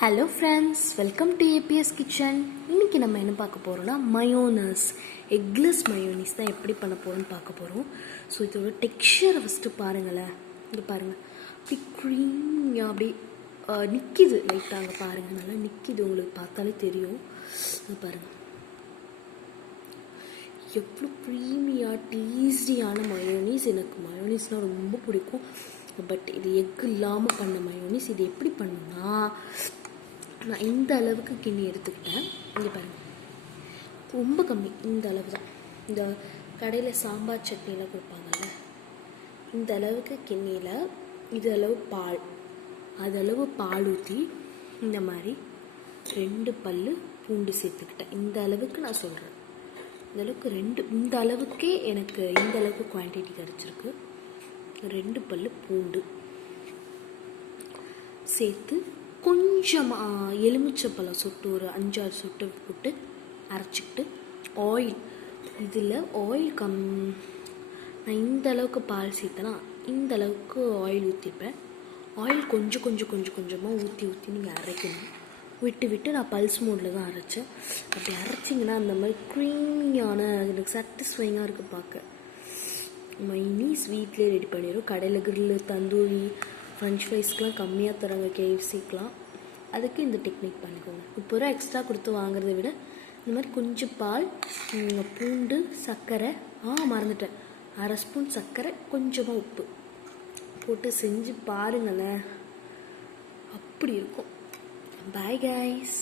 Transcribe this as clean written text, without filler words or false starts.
Hello friends, welcome to ABS kitchen. இன்றைக்கி நம்ம என்ன பார்க்க போகிறோம்னா மயோனஸ், எக்லெஸ் மயோனிஸ் தான் எப்படி பண்ண போகிறோம்னு பார்க்க போகிறோம். ஸோ இதோட டெக்ஸ்சரை ஃபஸ்ட்டு பாருங்களேன். இங்கே பாருங்கள், அப்படி க்ரீமியாக அப்படி நிற்கிது லைட்டாக. அங்கே பாருங்கள், நல்லா நிற்கிது, உங்களுக்கு பார்த்தாலே தெரியும். இங்கே பாருங்கள் எவ்வளோ க்ரீமியாக டேஸ்டியான மயோனிஸ். எனக்கு மயோனிஸ்னால் ரொம்ப பிடிக்கும். பட் இது எக் இல்லாமல் பண்ண மயோனிஸ். இது எப்படி பண்ணுன்னா, நான் இந்த அளவுக்கு கிண்ணி எடுத்துக்கிட்டேன். இங்கே பாருங்கள், ரொம்ப கம்மி, இந்த அளவு தான். இந்த கடையில் சாம்பார் சட்னிலாம் கொடுப்பாங்கல்ல, இந்த அளவுக்கு கிண்ணியில் இது அளவு பால், அதளவு பால் ஊற்றி இந்த மாதிரி 2 பல் பூண்டு சேர்த்துக்கிட்டேன். இந்த அளவுக்கு நான் சொல்கிறேன், இந்த அளவுக்கு இந்த அளவுக்கே எனக்கு இந்த அளவுக்கு குவான்டிட்டி கிடச்சிருக்கு. 2 பல் பூண்டு சேர்த்து கொஞ்சம் எலுமிச்சப்பழம் சொட்டு, ஒரு 5-6 சொட்டு போட்டு அரைச்சிக்கிட்டு ஆயில், இதில் ஆயில் நான் இந்த அளவுக்கு பால் சேர்த்தனா இந்த அளவுக்கு ஆயில் ஊற்றிப்பேன். ஆயில் கொஞ்சமாக ஊற்றி நீங்கள் அரைக்கணும். விட்டு நான் பல்ஸ் மோடில் தான் அரைச்சேன். அப்படி அரைச்சிங்கன்னா அந்த மாதிரி க்ரீமியான, எனக்கு சாட்டிஸ்ஃபைங்காக இருக்குது பார்க்க. மைனீஸ் வீட்டிலே ரெடி பண்ணிடும். கடையில் கிரில்லு, தந்தூரி, ஃப்ரெஞ்ச் ஃப்ரைஸ்க்கெலாம் கம்மியாக தராங்க, கேஎஃப்சிக்கெலாம். அதுக்கு இந்த டெக்னிக் பண்ணிக்கோங்க. 30 ரூபா எக்ஸ்ட்ரா கொடுத்து வாங்குறத விட இந்த மாதிரி கொஞ்சம் பால், பூண்டு, சர்க்கரை, மறந்துட்டேன், 1/2 ஸ்பூன் சர்க்கரை, கொஞ்சமாக உப்பு போட்டு செஞ்சு பாருங்களேன், அப்படி இருக்கும். Bye guys.